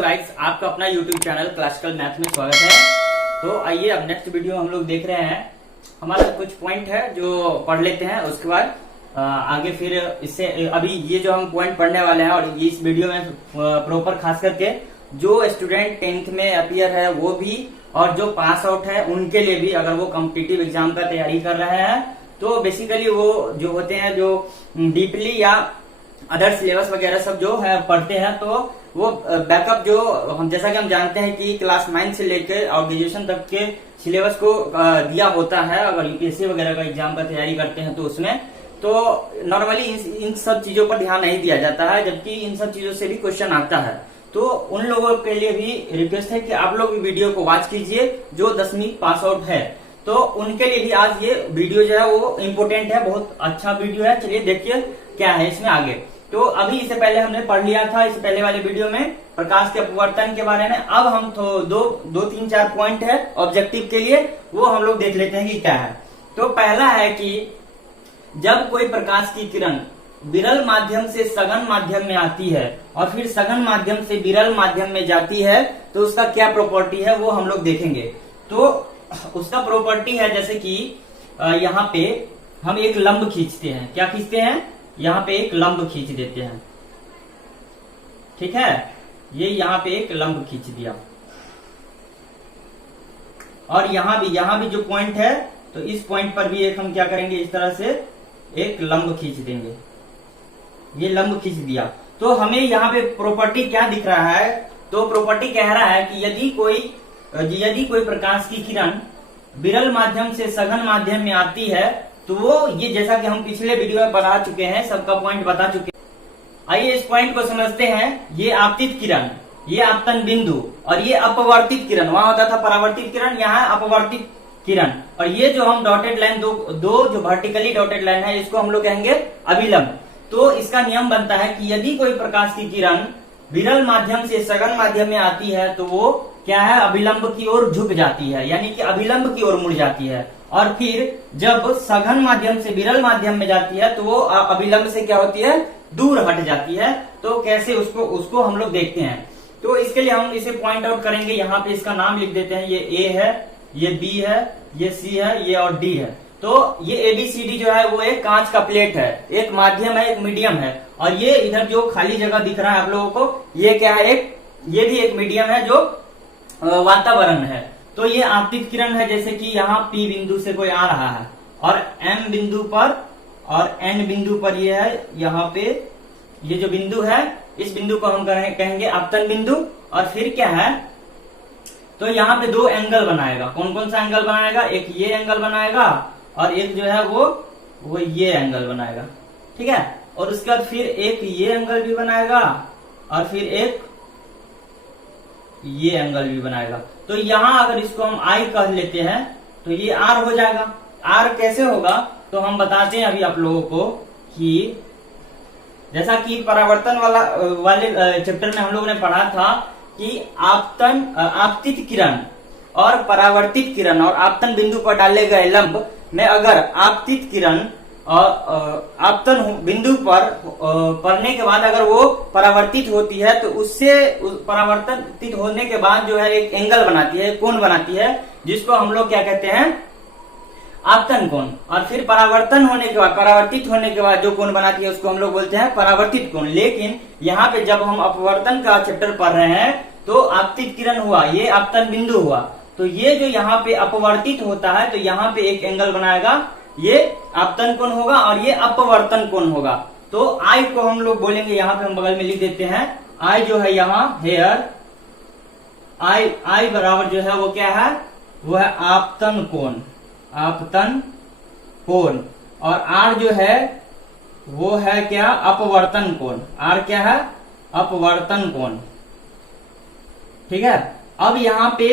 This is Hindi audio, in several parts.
हेलो गाइस, आपका अपना यूट्यूब चैनल क्लासिकल मैथ में स्वागत है। तो आइए अब नेक्स्ट वीडियो हम लोग देख रहे हैं। हमारा कुछ पॉइंट है जो पढ़ लेते हैं, उसके बाद आगे फिर इससे अभी ये जो हम पॉइंट पढ़ने वाले हैं और इस वीडियो में प्रॉपर खास करके जो स्टूडेंट 10th में अपीयर है वो भी और जो पास आउट है उनके लिए भी, अगर वो कॉम्पिटिटिव एग्जाम का तैयारी कर रहे हैं तो बेसिकली वो जो होते हैं जो डीपली या अदर सिलेबस वगैरह सब जो है पढ़ते हैं, तो वो बैकअप जो हम जैसा कि हम जानते हैं कि क्लास 9 से लेकर और ग्रेजुएशन तक के सिलेबस को दिया होता है। अगर यूपीएससी वगैरह का एग्जाम का तैयारी करते हैं तो उसमें तो नॉर्मली इन सब चीजों पर ध्यान नहीं दिया जाता है, जबकि इन सब चीजों से भी क्वेश्चन आता है। तो उन लोगों के लिए भी रिक्वेस्ट है कि आप लोग वीडियो को वॉच कीजिए जो 10वीं पास आउट है, तो उनके लिए भी आज ये वीडियो जो है वो इम्पोर्टेंट है, बहुत अच्छा वीडियो है। चलिए देखिए क्या है इसमें आगे। तो अभी इससे पहले हमने पढ़ लिया था इस पहले वाले वीडियो में प्रकाश के अपवर्तन के बारे में। अब हम तो दो तीन चार पॉइंट है ऑब्जेक्टिव के लिए, वो हम लोग देख लेते हैं कि क्या है। तो पहला है कि जब कोई प्रकाश की किरण विरल माध्यम से सघन माध्यम में आती है और फिर सघन माध्यम से विरल माध्यम में जाती है तो उसका क्या प्रॉपर्टी है वो हम लोग देखेंगे। तो उसका प्रॉपर्टी है जैसे कि यहाँ पे हम एक लंब खींचते हैं। क्या खींचते हैं? यहाँ पे एक लंब खींच देते हैं, ठीक है। ये यहाँ पे एक लंब खींच दिया और यहाँ भी जो पॉइंट है तो इस पॉइंट पर भी एक हम क्या करेंगे, इस तरह से एक लंब खींच देंगे। ये लंब खींच दिया तो हमें यहाँ पे प्रॉपर्टी क्या दिख रहा है? तो प्रॉपर्टी कह रहा है कि यदि कोई प्रकाश की किरण विरल माध्यम से सघन माध्यम में आती है तो वो ये जैसा कि हम पिछले वीडियो में बता चुके हैं, सबका पॉइंट बता चुके हैं। आइए इस पॉइंट को समझते हैं। ये आपतित किरण, ये आपतन बिंदु और ये अपवर्तित किरण, वहां होता था परावर्तित किरण, यहाँ अपवर्तित किरण। और ये जो हम डॉटेड लाइन दो जो वर्टिकली डॉटेड लाइन है इसको हम लोग कहेंगे अभिलंब। तो इसका नियम बनता है कि यदि कोई प्रकाश की किरण विरल माध्यम से सघन माध्यम में आती है तो वो क्या है, अभिलंब की ओर झुक जाती है, यानी कि अभिलंब की ओर मुड़ जाती है। और फिर जब सघन माध्यम से विरल माध्यम में जाती है तो वो अभिलंब से क्या होती है, दूर हट जाती है। तो कैसे उसको हम लोग देखते हैं। तो इसके लिए हम इसे पॉइंट आउट करेंगे। यहाँ पे इसका नाम लिख देते हैं। ये ए है, ये बी है, ये सी है, ये और डी है। तो ये एबीसीडी जो है वो एक कांच का प्लेट है, एक माध्यम है, एक मीडियम है। और ये इधर जो खाली जगह दिख रहा है आप लोगों को, ये क्या है, ये भी एक मीडियम है जो वातावरण है। तो ये आपतित किरण है, जैसे कि यहाँ P बिंदु से कोई आ रहा है और M बिंदु पर और N बिंदु पर ये है, यहाँ पे ये जो बिंदु है इस बिंदु को हम कहेंगे आपतन बिंदु। और फिर क्या है, तो यहाँ पे दो एंगल बनाएगा। कौन कौन सा एंगल बनाएगा? एक ये एंगल बनाएगा और एक जो है वो ये एंगल बनाएगा, ठीक है। और उसके बाद फिर एक ये एंगल भी बनाएगा और फिर एक ये एंगल भी बनाएगा। तो यहाँ अगर इसको हम I कह लेते हैं तो ये R हो जाएगा। R कैसे होगा तो हम बताते हैं अभी आप लोगों को कि जैसा कि परावर्तन वाले चैप्टर में हम लोगों ने पढ़ा था कि आपतित किरण और परावर्तित किरण और आपतन बिंदु पर डाले गए लंब में अगर आपतित किरण और आपतन बिंदु पर पड़ने के बाद अगर वो परावर्तित होती है तो उससे परावर्तित होने के बाद जो है एक एंगल बनाती है, कोण बनाती है, जिसको हम लोग क्या कहते हैं, आपतन कोण। और फिर परावर्तित होने के बाद जो कोण बनाती है उसको हम लोग बोलते हैं परावर्तित कोण। लेकिन यहाँ पे जब हम अपवर्तन का चैप्टर पढ़ रहे हैं तो आपतित किरण हुआ, ये आपतन बिंदु हुआ, तो ये जो यहाँ पे अपवर्तित होता है तो यहाँ पे एक एंगल बनाएगा, ये आपतन कोण होगा और ये अपवर्तन कोण होगा। तो I को हम लोग बोलेंगे, यहाँ पे हम बगल में लिख देते हैं I जो है यहाँ हेयर, I बराबर जो है वो क्या है, वो है आपतन कोण, आपतन कोण। और R जो है वो है क्या, अपवर्तन कोण। R क्या है, अपवर्तन कोण, ठीक है। अब यहाँ पे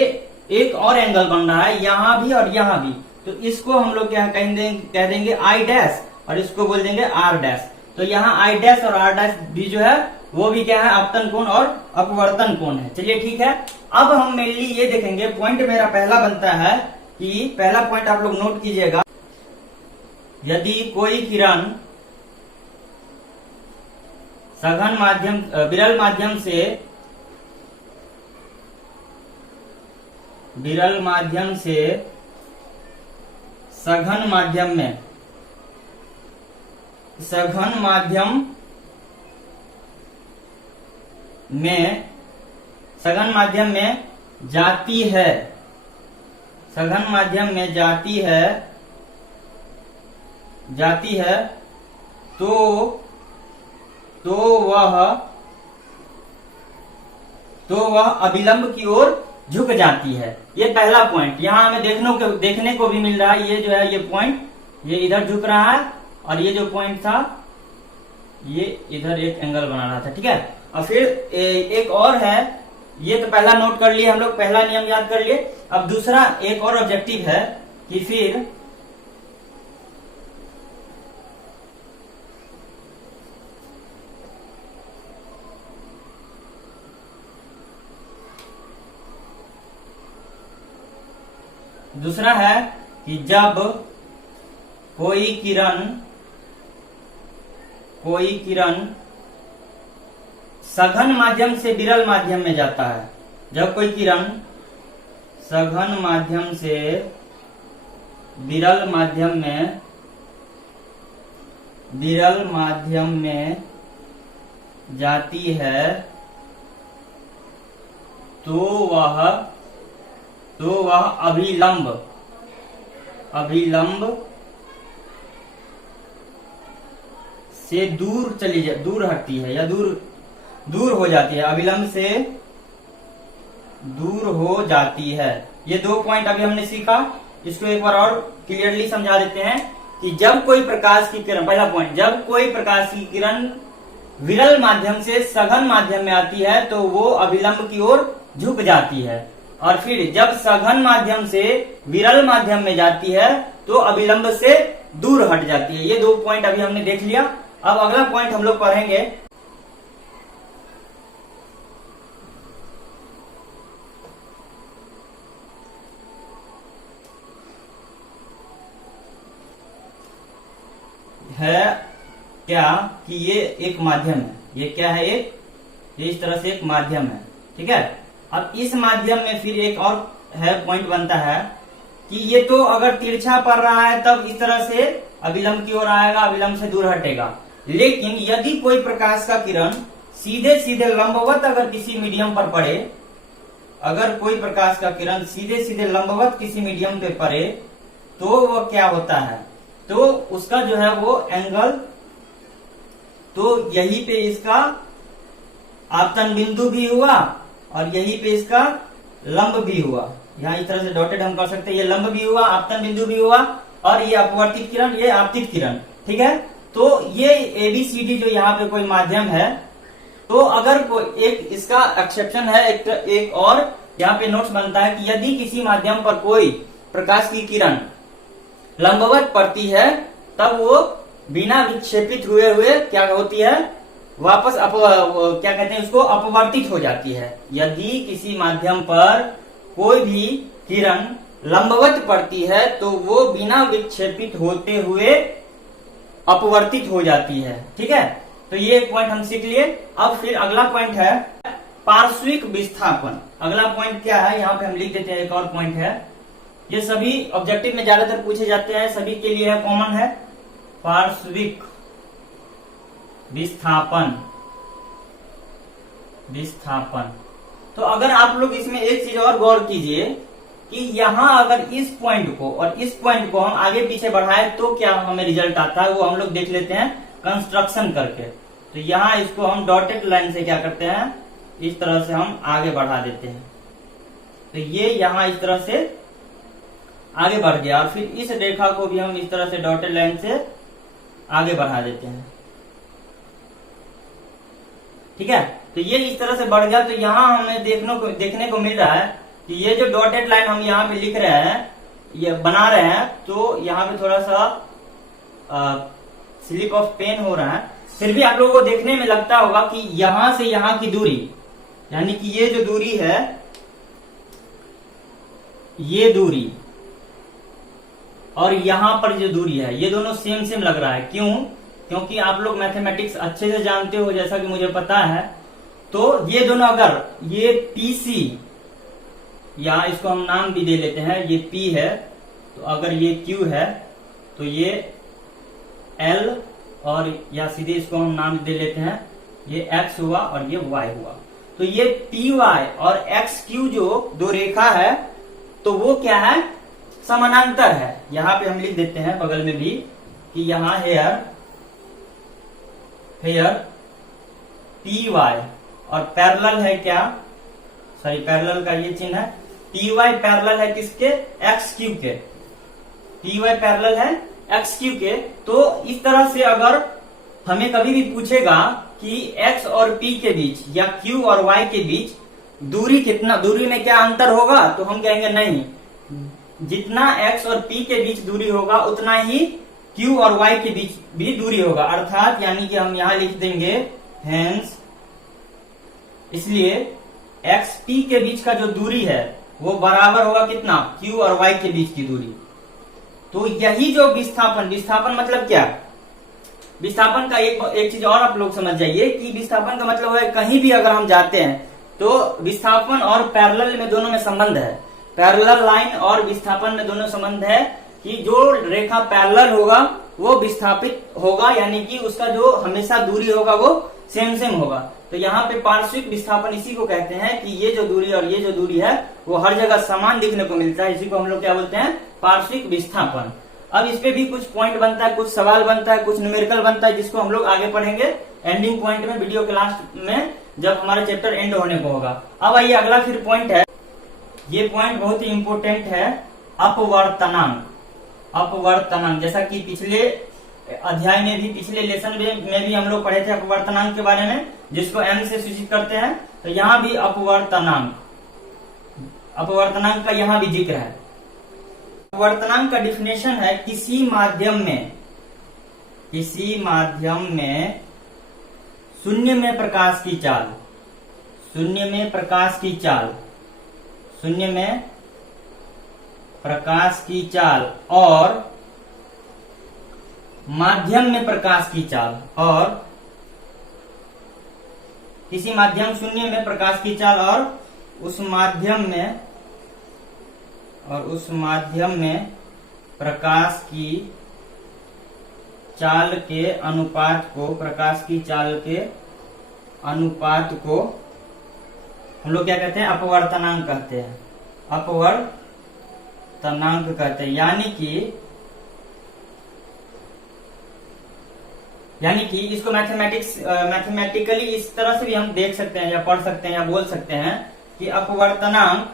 एक और एंगल बन रहा है, यहाँ भी और यहाँ भी, तो इसको हम लोग क्या कह देंगे I डैश और इसको बोल देंगे R डैश। तो यहाँ I डैश और R डैश भी जो है वो भी क्या है, आपतन कोण और अपवर्तन कोण है। चलिए ठीक है। अब हम मेनली ये देखेंगे, पॉइंट मेरा पहला बनता है कि पहला पॉइंट आप लोग नोट कीजिएगा, यदि कोई किरण सघन माध्यम विरल माध्यम से विरल माध्यम से सघन माध्यम में जाती है, सघन माध्यम में जाती है तो वह अभिलंब की ओर झुक जाती है। ये पहला पॉइंट यहाँ हमें देखने को भी मिल रहा है। ये जो है ये पॉइंट ये इधर झुक रहा है और ये जो पॉइंट था ये इधर एक एंगल बना रहा था। ठीक है, और फिर एक और है, ये तो पहला नोट कर लिए हम लोग, पहला नियम याद कर लिए। अब दूसरा एक और ऑब्जेक्टिव है कि फिर दूसरा है कि जब कोई किरण सघन माध्यम से विरल माध्यम में जाता है, जब कोई किरण सघन माध्यम से विरल माध्यम में जाती है तो वह अभिलंब से दूर हटती है या दूर हो जाती है, अभिलंब से दूर हो जाती है। ये दो पॉइंट अभी हमने सीखा, इसको एक बार और क्लियरली समझा देते हैं कि जब कोई प्रकाश की किरण, पहला पॉइंट, जब कोई प्रकाश की किरण विरल माध्यम से सघन माध्यम में आती है तो वो अभिलंब की ओर झुक जाती है, और फिर जब सघन माध्यम से विरल माध्यम में जाती है तो अभिलंब से दूर हट जाती है। ये दो पॉइंट अभी हमने देख लिया। अब अगला पॉइंट हम लोग पढ़ेंगे, है क्या कि ये एक माध्यम है। ये क्या है? ये इस तरह से एक माध्यम है। ठीक है, अब इस माध्यम में फिर एक और है पॉइंट बनता है कि ये तो अगर तिरछा पड़ रहा है तब इस तरह से अभिलंब की ओर आएगा, अभिलंब से दूर हटेगा। लेकिन यदि कोई प्रकाश का किरण सीधे सीधे लंबवत अगर किसी मीडियम पर पड़े, अगर कोई प्रकाश का किरण सीधे सीधे लंबवत किसी मीडियम पे पड़े तो वो क्या होता है, तो उसका जो है वो एंगल, तो यहीं पे इसका आपतन बिंदु भी हुआ और यहीं पे इसका लंब भी हुआ। यहाँ इस तरह से डॉटेड हम कर सकते हैं, ये लंब भी हुआ, आपतन बिंदु भी हुआ, और ये अपवर्तित किरण, ये आपतित किरण। ठीक है, तो ये ABCD जो यहाँ पे कोई माध्यम है, तो अगर कोई एक इसका एक्सेप्शन है, एक और यहाँ पे नोट्स बनता है कि यदि किसी माध्यम पर कोई प्रकाश की किरण लंबवत पड़ती है तब वो बिना विक्षेपित हुए क्या होती है, वापस क्या कहते हैं उसको, अपवर्तित हो जाती है। यदि किसी माध्यम पर कोई भी किरण लंबवत पड़ती है तो वो बिना विक्षेपित होते हुए अपवर्तित हो जाती है। ठीक है, तो ये एक पॉइंट हम सीख लिए। अब फिर अगला पॉइंट है पार्श्विक विस्थापन। अगला पॉइंट क्या है, यहाँ पे हम लिख देते हैं, एक और पॉइंट है, ये सभी ऑब्जेक्टिव में ज्यादातर पूछे जाते हैं, सभी के लिए है, कॉमन है, पार्श्विक विस्थापन। तो अगर आप लोग इसमें एक चीज और गौर कीजिए कि यहाँ अगर इस पॉइंट को और इस पॉइंट को हम आगे पीछे बढ़ाए तो क्या हमें रिजल्ट आता है, वो हम लोग देख लेते हैं कंस्ट्रक्शन करके। तो यहाँ इसको हम डॉटेड लाइन से क्या करते हैं, इस तरह से हम आगे बढ़ा देते हैं। तो ये यहाँ इस तरह से आगे बढ़ गया, और फिर इस रेखा को भी हम इस तरह से डॉटेड लाइन से आगे बढ़ा देते हैं। ठीक है, तो ये इस तरह से बढ़ गया। तो यहाँ हमें देखने को मिल रहा है कि ये जो डॉटेड लाइन हम यहाँ पे लिख रहे हैं, ये बना रहे हैं, तो यहाँ पे थोड़ा सा स्लिप ऑफ पेन हो रहा है। फिर भी आप लोगों को देखने में लगता होगा कि यहां से यहाँ की दूरी, यानी कि ये जो दूरी है, ये दूरी और यहाँ पर जो दूरी है, ये दोनों सेम लग रहा है। क्यों? क्योंकि आप लोग मैथमेटिक्स अच्छे से जानते हो, जैसा कि मुझे पता है। तो ये दोनों, अगर ये PC यहाँ इसको हम नाम भी दे लेते हैं, ये P है, तो अगर ये Q है तो ये L, और या सीधे इसको हम नाम दे लेते हैं, ये X हुआ और ये Y हुआ। तो ये PY और XQ जो दो रेखा है तो वो क्या है, समानांतर है। यहाँ पे हम लिख देते हैं बगल में भी कि यहाँ हेयर PY और पैरेलल है क्या, सॉरी पैरेलल का ये चिन्ह है, PY पैरेलल है किसके, XQ के, PY पैरेलल है XQ के। तो इस तरह से अगर हमें कभी भी पूछेगा कि X और P के बीच या Q और Y के बीच दूरी कितना, दूरी में क्या अंतर होगा, तो हम कहेंगे नहीं, जितना X और P के बीच दूरी होगा उतना ही Q और Y के बीच भी दूरी होगा। अर्थात यानी कि हम यहाँ लिख देंगे हेंस, इसलिए XP के बीच का जो दूरी है वो बराबर होगा कितना, Q और Y के बीच की दूरी। तो यही जो विस्थापन मतलब क्या, विस्थापन का एक चीज और आप लोग समझ जाइए कि विस्थापन का मतलब है कहीं भी अगर हम जाते हैं तो विस्थापन और पैरेलल में दोनों में संबंध है, पैरेलल लाइन और विस्थापन में दोनों संबंध है कि जो रेखा पैरेलल होगा वो विस्थापित होगा, यानी कि उसका जो हमेशा दूरी होगा वो सेम होगा। तो यहाँ पे पार्श्विक विस्थापन इसी को कहते हैं कि ये जो दूरी और ये जो दूरी है वो हर जगह समान दिखने को मिलता है, इसी को हम लोग क्या बोलते हैं, पार्श्विक विस्थापन। अब इस पे भी कुछ पॉइंट बनता है, कुछ सवाल बनता है, कुछ न्यूमेरिकल बनता है, जिसको हम लोग आगे पढ़ेंगे एंडिंग पॉइंट में, वीडियो के लास्ट में जब हमारा चैप्टर एंड होने को होगा। अब आइए अगला फिर पॉइंट है, ये पॉइंट बहुत ही इंपोर्टेंट है, अपवर्तनांक। अपवर्तनांक जैसा कि पिछले अध्याय में भी, पिछले लेसन में भी हम लोग पढ़े थे अपवर्तनांक के बारे में, जिसको m से सूचित करते हैं। तो यहाँ भी अपवर्तनांक का यहाँ भी जिक्र है। अपवर्तनांक का डिफिनेशन है किसी माध्यम में शून्य में प्रकाश की चाल, शून्य में प्रकाश की चाल और माध्यम में प्रकाश की चाल, और किसी माध्यम शून्य में प्रकाश की चाल और उस माध्यम में प्रकाश की चाल के अनुपात को हम लोग क्या कहते हैं, अपवर्तनांक कहते हैं, अपवर्तनांक कहते हैं। यानी कि इसको मैथमेटिकली इस तरह से भी हम देख सकते हैं या पढ़ सकते हैं या बोल सकते हैं कि अपवर्तनांक,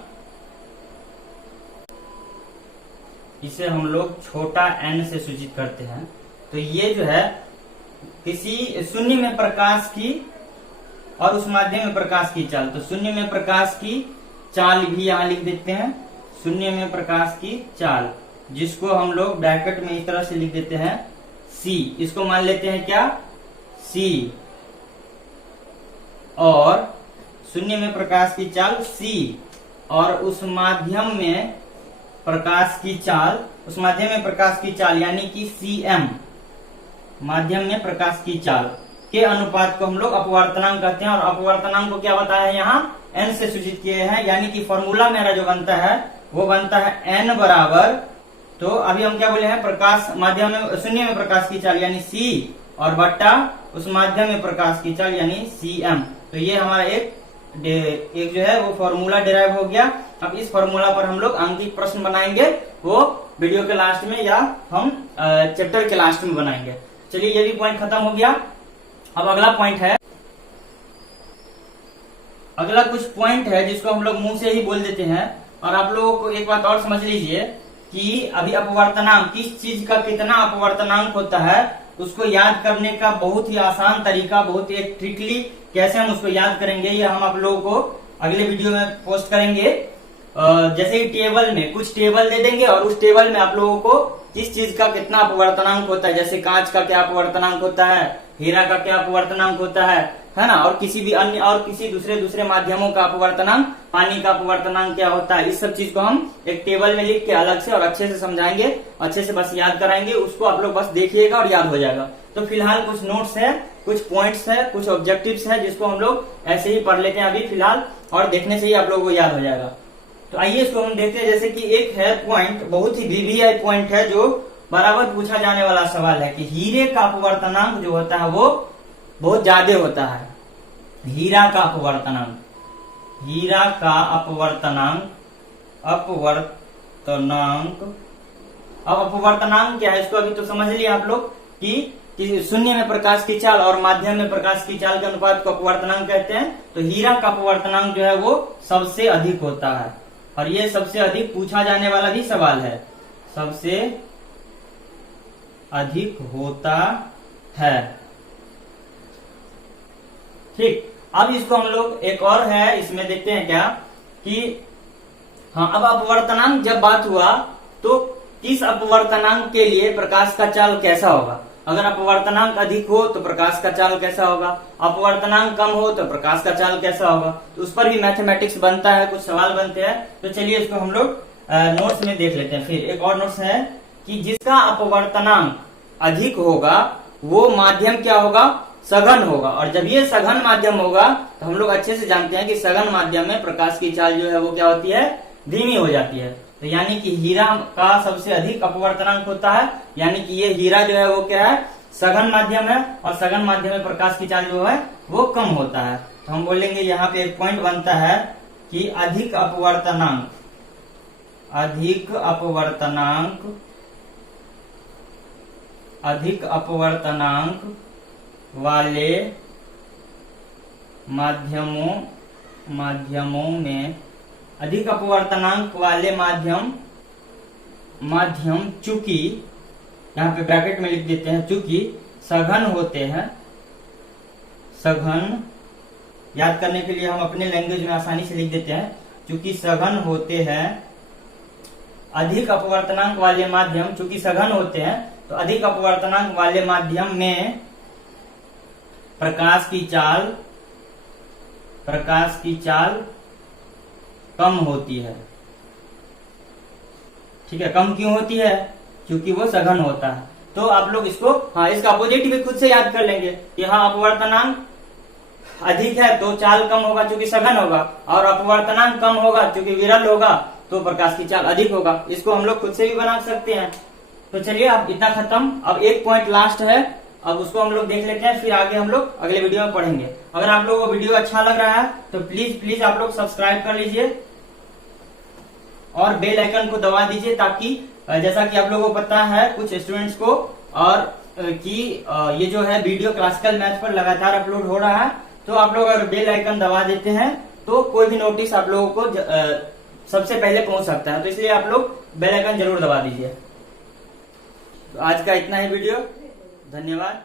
इसे हम लोग छोटा n से सूचित करते हैं। तो ये जो है किसी शून्य में प्रकाश की और उस माध्यम में प्रकाश की चाल, तो शून्य में प्रकाश की चाल भी यहाँ लिख देते हैं, शून्य में प्रकाश की चाल, जिसको हम लोग ब्रैकेट में इस तरह से लिख देते हैं C, इसको मान लेते हैं क्या, C, और शून्य में प्रकाश की चाल C और उस माध्यम में प्रकाश की चाल यानी कि CM, माध्यम में प्रकाश की चाल के अनुपात को हम लोग अपवर्तनांक कहते हैं। और अपवर्तनांक को क्या बताया है, यहाँ n से सूचित किए हैं, यानी कि फॉर्मूला मेरा जो बनता है वो बनता है n बराबर, तो अभी हम क्या बोले हैं, प्रकाश माध्यम में शून्य में प्रकाश की चाल यानी C और बट्टा उस माध्यम में प्रकाश की चाल यानी CM। तो ये हमारा एक जो है वो फॉर्मूला डिराइव हो गया। अब इस फॉर्मूला पर हम लोग अंकित प्रश्न बनाएंगे, वो वीडियो के लास्ट में या हम चैप्टर के लास्ट में बनाएंगे। चलिए ये भी पॉइंट खत्म हो गया। अब अगला पॉइंट है, अगला कुछ पॉइंट है जिसको हम लोग मुंह से ही बोल देते हैं। और आप लोगों को एक बात और समझ लीजिए कि अभी अपवर्तनांक, किस चीज का कितना अपवर्तनांक होता है, उसको याद करने का बहुत ही आसान तरीका, बहुत ही ट्रिकली कैसे हम उसको याद करेंगे, ये हम आप लोगों को अगले वीडियो में पोस्ट करेंगे। जैसे कि टेबल में कुछ टेबल दे देंगे और उस टेबल में आप लोगों को किस चीज का कितना अपवर्तनांक होता है, जैसे कांच का क्या अपवर्तनांक होता है, हीरा का क्या अपवर्तनांक होता है ना, और किसी भी अन्य और किसी दूसरे माध्यमों का अपवर्तनांक, पानी का अपवर्तनांक क्या होता है, इस सब चीज को हम एक टेबल में लिख के अलग से और अच्छे से समझाएंगे, अच्छे से बस याद कराएंगे, उसको आप लोग बस देखिएगा और याद हो जाएगा। तो फिलहाल कुछ नोट्स है, कुछ पॉइंट्स है, कुछ ऑब्जेक्टिव्स है, जिसको हम लोग ऐसे ही पढ़ लेते हैं अभी फिलहाल, और देखने से ही आप लोगों को याद हो जाएगा। तो आइए इसको हम देखते हैं। जैसे कि एक है पॉइंट, बहुत ही वीवीआई पॉइंट है जो बराबर पूछा जाने वाला सवाल है कि हीरे का अपवर्तनांक जो होता है वो बहुत ज्यादा होता है। हीरा का अपवर्तनांक, हीरा का अपवर्तनांक, अब अपवर्तनांक क्या है इसको अभी तो समझ लिया आप लोग कि शून्य में प्रकाश की चाल और माध्यम में प्रकाश की चाल के अनुपात को अपवर्तनांक कहते हैं। तो हीरा का अपवर्तनांक जो है वो सबसे अधिक होता है, और ये सबसे अधिक पूछा जाने वाला भी सवाल है, सबसे अधिक होता है। ठीक, अब इसको हम लोग एक और है इसमें देखते हैं क्या कि हाँ, अब अपवर्तनांक जब बात हुआ तो इस अपवर्तनांक के लिए प्रकाश का चाल कैसा होगा। अगर अपवर्तनांक अधिक हो तो प्रकाश का चाल कैसा होगा, अपवर्तनांक कम हो तो प्रकाश का चाल कैसा होगा। तो उस पर भी मैथमेटिक्स बनता है, कुछ सवाल बनते हैं। तो चलिए इसको हम लोग नोट्स में देख लेते हैं। फिर एक और नोट्स है कि जिसका अपवर्तनांक अधिक होगा वो माध्यम क्या होगा, सघन होगा। और जब ये सघन माध्यम होगा तो हम लोग अच्छे से जानते हैं कि सघन माध्यम में प्रकाश की चाल जो है वो क्या होती है, धीमी हो जाती है। तो यानी कि हीरा का सबसे अधिक अपवर्तनांक होता है, यानी कि ये हीरा जो है वो क्या है, सघन माध्यम है, और सघन माध्यम में प्रकाश की चाल जो है वो कम होता है। तो हम बोलेंगे यहाँ पे एक पॉइंट बनता है कि अधिक अपवर्तनांक, अधिक अपवर्तनांक वाले माध्यमों में, अधिक अपवर्तनांक वाले माध्यम चूंकि, यहाँ पे ब्रैकेट में लिख देते हैं, चूंकि सघन होते हैं, सघन याद करने के लिए हम अपने लैंग्वेज में आसानी से लिख देते हैं, चूंकि सघन होते हैं, अधिक अपवर्तनांक वाले माध्यम चूंकि सघन होते हैं तो अधिक अपवर्तनांक वाले माध्यम में प्रकाश की चाल कम होती है। ठीक है, कम क्यों होती है, क्योंकि वो सघन होता है। तो आप लोग इसको हाँ, इसका अपोजिट भी खुद से याद कर लेंगे कि हाँ, अपवर्तनांक अधिक है तो चाल कम होगा क्योंकि सघन होगा, और अपवर्तनांक कम होगा क्योंकि विरल होगा तो प्रकाश की चाल अधिक होगा। इसको हम लोग खुद से भी बना सकते हैं। तो चलिए अब इतना खत्म। अब एक पॉइंट लास्ट है, अब उसको हम लोग देख लेते हैं, फिर आगे हम लोग अगले वीडियो में पढ़ेंगे। अगर आप लोगों को वीडियो अच्छा लग रहा है तो प्लीज आप लोग सब्सक्राइब कर लीजिए और बेल आइकन को दबा दीजिए, ताकि जैसा कि आप लोगों को पता है कुछ स्टूडेंट्स को और कि ये जो है वीडियो क्लासिकल मैथ पर लगातार अपलोड हो रहा है। तो आप लोग अगर बेल आइकन दबा देते हैं तो कोई भी नोटिस आप लोगों को सबसे पहले पहुंच सकता है। तो इसलिए आप लोग बेल आइकन जरूर दबा दीजिए। तो आज का इतना ही वीडियो, धन्यवाद।